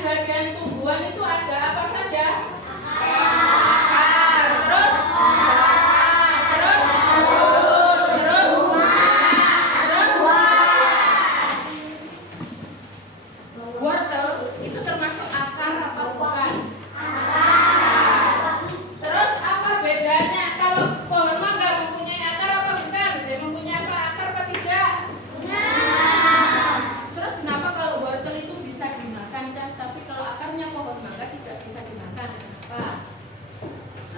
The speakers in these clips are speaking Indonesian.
bagian tumbuhan itu ada apa saja? Akar, terus wortel itu termasuk akar atau bukan? Terus apa bedanya kalau pohon mangga mempunyai akar apa bukan? Dia mempunyai akar apa tidak? Terus kenapa kalau wortel itu bisa dimakan kan? Tapi kalau akarnya pohon mangga tidak bisa dimakan? Kenapa?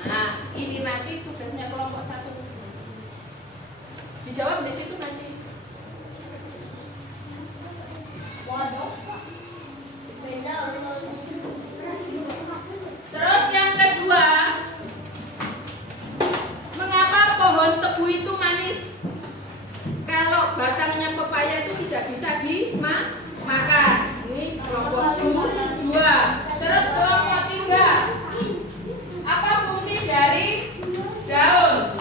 Nah, ini nanti tugasnya kelompok 1. Dijawab di situ nanti. Terus yang kedua, mengapa pohon tebu itu manis? Kalau batangnya pepaya itu tidak bisa dimakan. Ini kelompok 2. Terus kelompok 3, apa fungsi dari daun?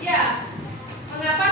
Ya, mengapa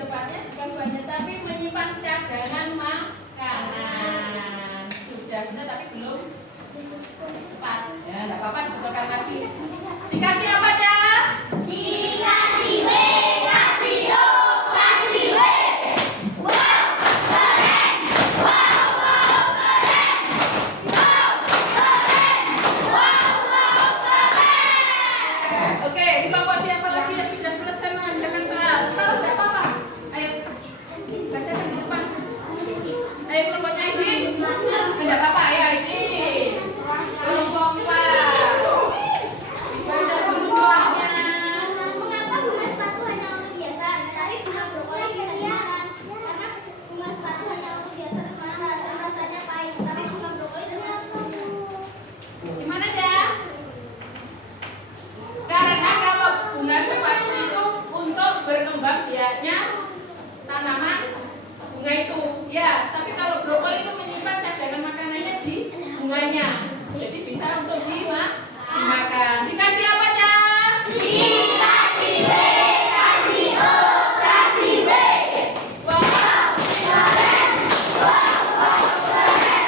tepatnya bukan buahnya tapi menyimpan cadangan makanan. Sudah benar tapi belum tepat. Ya, nggak apa-apa dibetulkan lagi. Dikasih apa ya? Dikasih W, kasih O, kasih W. Wow, keren. Wow, wow, keren. Wow, keren. Wow, wow, keren. Oke, di kelompok siapa lagi yang sudah selesai mengerjakan soal? Kalau tidak apa-apa. Ayo, bacakan di depan. Ayo kelompoknya ini. Tidak apa-apa ya ini. Kelompok 4. Dibaca dulu soalnya. Mengapa bunga sepatu hanya untuk biasa, tapi bunga brokoli bisa dimakan? Karena bunga sepatu hanya untuk biasa dimakan dan rasanya pahit, tapi bunga brokoli ternyata manis. Gimana ya? Karena kalau bunga sepatu itu untuk berkembang biaknya tanaman bunga itu, ya. Tapi kalau brokoli itu menyimpan cadangan makanannya di bunganya, jadi bisa untuk dimakan. Dikasih apa ya? Dikasih W, kasih O, kasih W. Wah, Keren. Wow, wow, keren.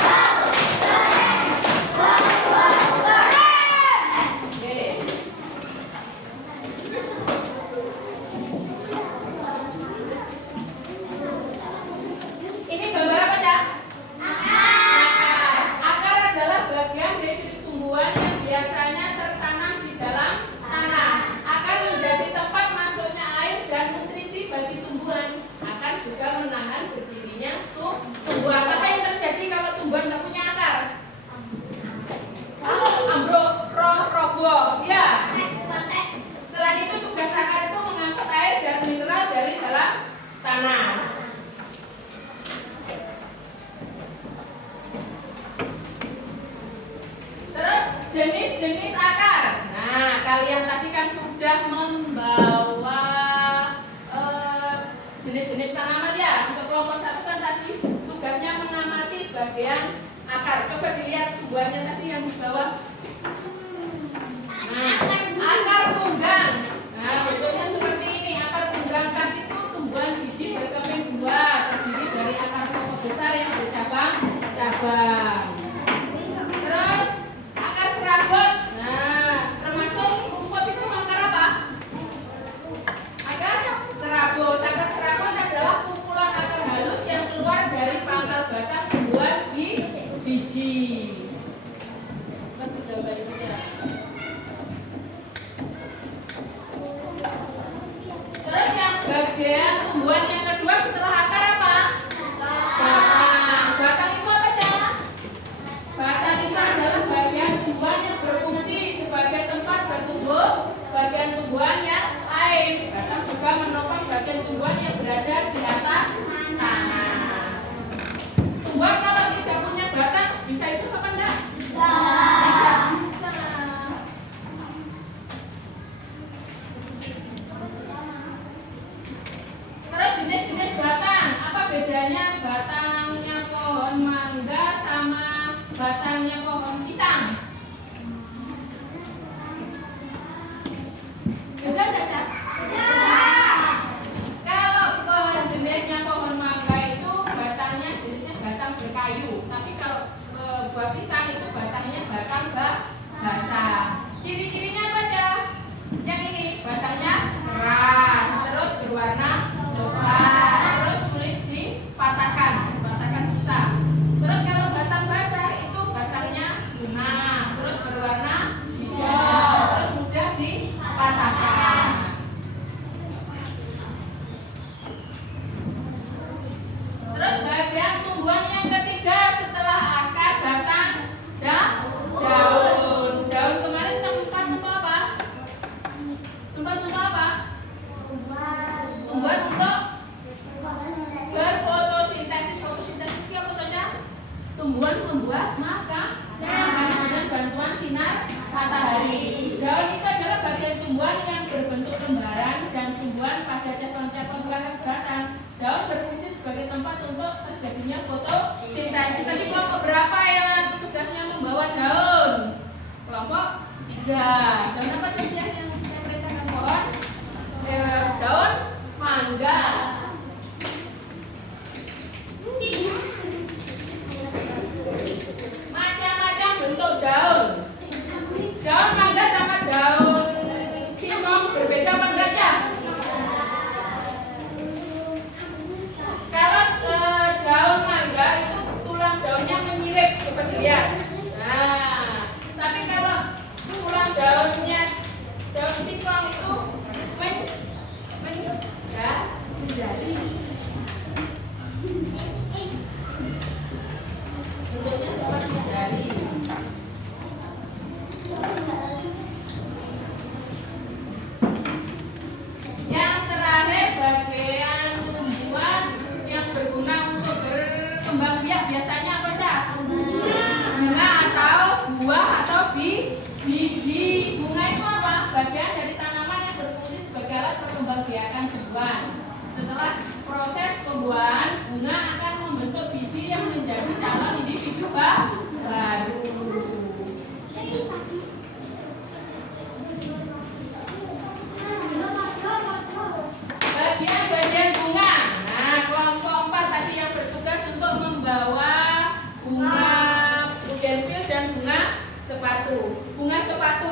Wow, keren. Wow, wow, keren. oke. Ini gambar apa ya? Akar adalah bagian dari titik tumbuhan yang biasanya tertanam di dalam tanah. Akar menjadi tempat masuknya air dan nutrisi bagi tumbuhan. Akar juga menahan berdirinya tumbuhan. Apa yang terjadi kalau tumbuhan nggak punya akar? Ambruk, roboh, ya. Selain itu tugas akar itu mengangkut air dan mineral dari dalam tanah. Terus jenis-jenis akar. Nah, kalian tadi kan sudah membawa jenis-jenis tanaman ya. Untuk kelompok 1 kan tadi tugasnya mengamati bagian akar. Coba dilihat tumbuhannya tadi yang di bawah. Nah, akar tunggang. Nah, bentuknya seperti ini. Akar tunggang khas itu tumbuhan biji berkeping 2, terdiri dari akar pokok besar yang bercabang-cabang. Terus akar serabut. Nah, termasuk rumput itu akar apa? Akar serabut. Akar serabut adalah kumpulan akar halus yang keluar dari pangkal batang tumbuhan biji. Terus yang bagian tumbuhan yang kedua setelah akar apa? Batang. Batang itu apa Cak? Batang itu adalah bagian tumbuhan yang berfungsi sebagai tempat bertumbuh bagian tumbuhan yang lain. Batang juga menopang bagian tumbuhan yang berada di atas tanah. Tumbuhan kalau tidak punya batang bisa hidup apa enggak? Tidak bisa. Terus jenis-jenis batang, apa bedanya batangnya pohon mangga sama batangnya pohon pisang? Beda nggak, Cak? Kalau jenisnya pohon mangga itu batangnya jenisnya batang berkayu, tapi kalau buah pisang itu batangnya batang basah. Ciri-cirinya apa, Cak? Yang ini batangnya keras, terus berwarna coklat, terus sulit dipatahkan susah. Terus kalau batang basah itu batangnya lunak, terus berwarna hijau, terus mudah dipatahkan. Terus bagian tumbuhan yang ketiga setelah akar, batang, daun. Daun kemarin tempat untuk apa? Tempat untuk apa? Tumbuhan untuk berfotosintesis. Fotosintesis itu apa saja? Tumbuhan membuat makanan dengan bantuan sinar matahari. Daun itu adalah bagian tumbuhan yang berbentuk lembaran dan tumbuhan pada cabang-cabang belakang batang. Daun berfungsi sebagai tempat untuk terjadinya fotosintesis. Tadi kelompok berapa yang tugasnya membawa daun? Kelompok 3. Daun apa saja yang saya perintahkan? Pohon, daun mangga,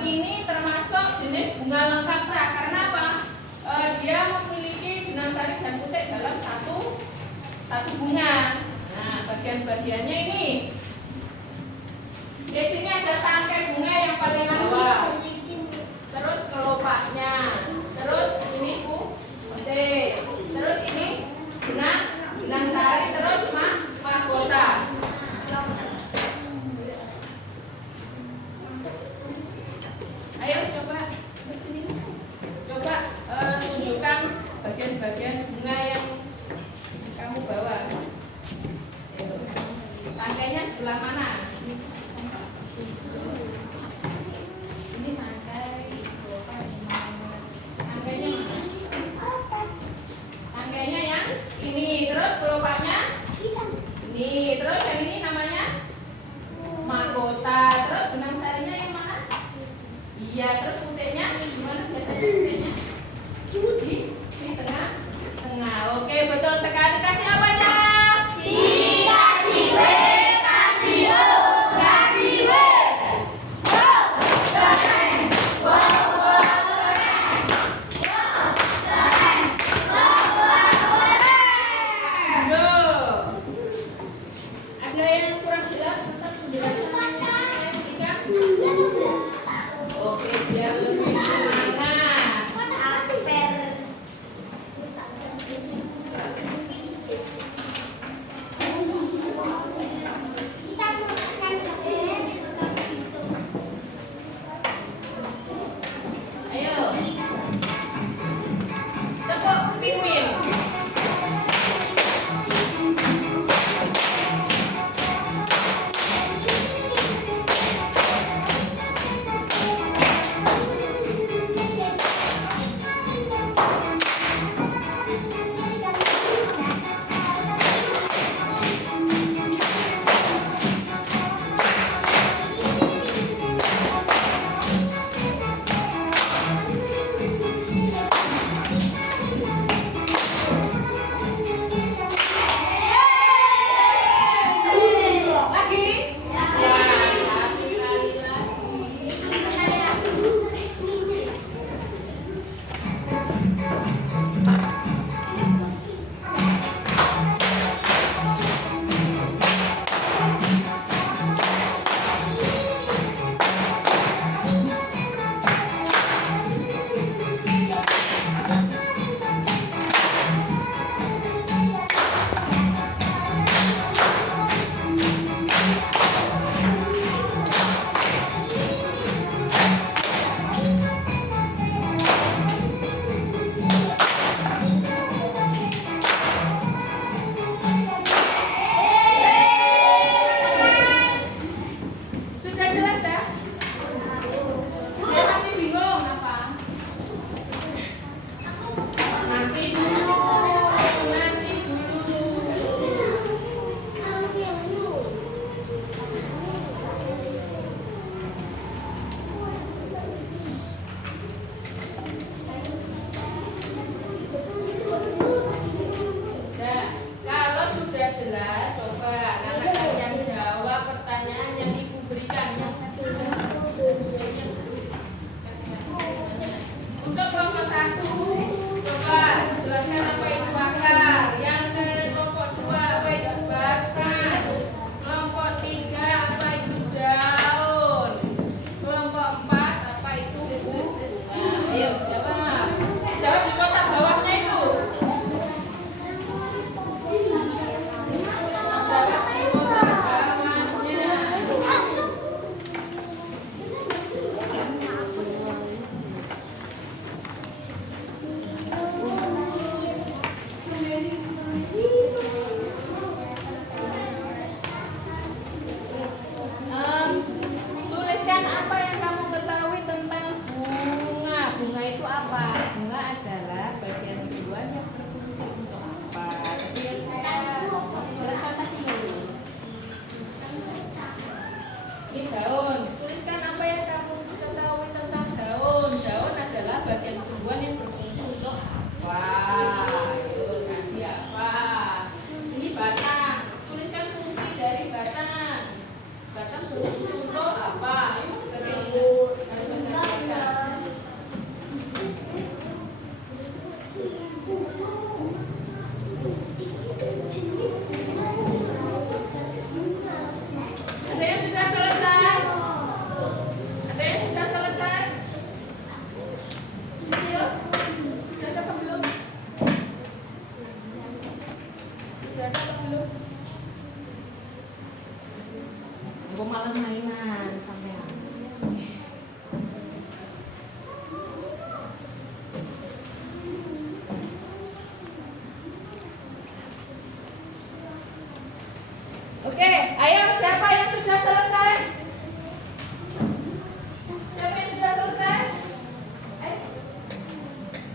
ini termasuk jenis bunga lengkap sah. Karena apa? Dia memiliki benang sari dan putik dalam satu bunga. Nah, bagian-bagiannya ini. Di sini ada tangkai bunga yang paling bawah. Terus kelopaknya. Terus ini putik. Terus ini benang sari. Terus mahkota. Ayo coba tunjukkan bagian-bagian bunga yang kamu bawa. Tangkainya sebelah mana? Ini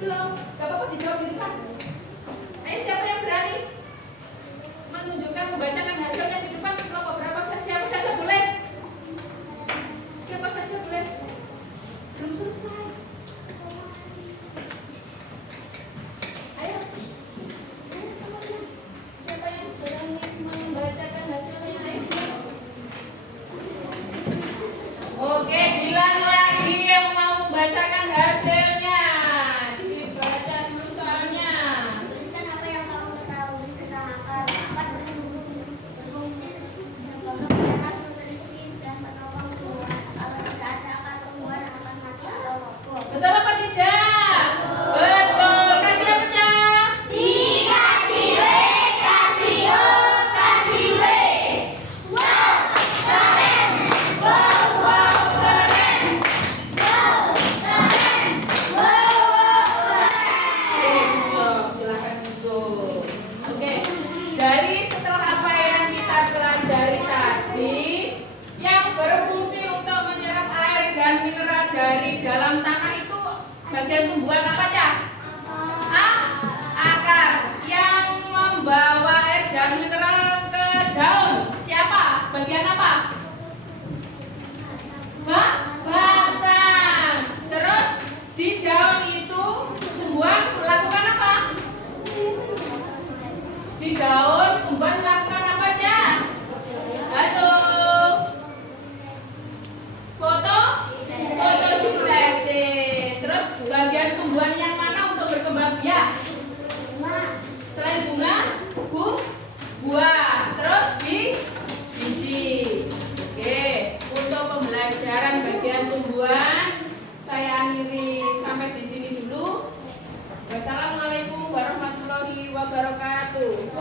Belum. Gak apa-apa dijawab di depan. Ayo siapa yang berani menunjukkan membacakan hasilnya di depan kelompok berapa? Siapa saja boleh. Siapa saja boleh. Belum selesai. Ayo. Siapa yang berani membacakan hasilnya? Ayo. Oke, Dilan lagi yang mau membacakan hasilnya. Dibaca dulu soalnya. Tuliskan apa yang kamu ketahui tentang akar. Akar berfungsi dapat nutrisi dan menolong tumbuhan. Kalau tidak ada akar, tumbuhan akan mati atau roboh. Betul apa tidak? Betul. Kasih yang pecah. Dikasih W, kasih O, kasih W. Wow, keren. Wow, wow, keren. Wow, keren. Wow, wow, keren. Oke, silakan duduk. Oke, dari setelah apa yang kita pelajari tadi, yang berfungsi untuk menyerap air dan mineral dari dalam tanah itu bagian tumbuhan apa aja? Akar. Yang membawa air dan mineral ke daun siapa? Bagian apa? Batang. Terus di daun itu tumbuhan melakukan apa? Di daun tumbuhan melakukan apa aja? Halo. Fotosintesis. Terus bagian tumbuhan yang mana untuk berkembang biak? Selain bunga, buah. Terus biji. Oke, untuk pembelajaran bagian tumbuhan saya akhiri sampai di sini dulu. Wassalamualaikum warahmatullahi wabarakatuh.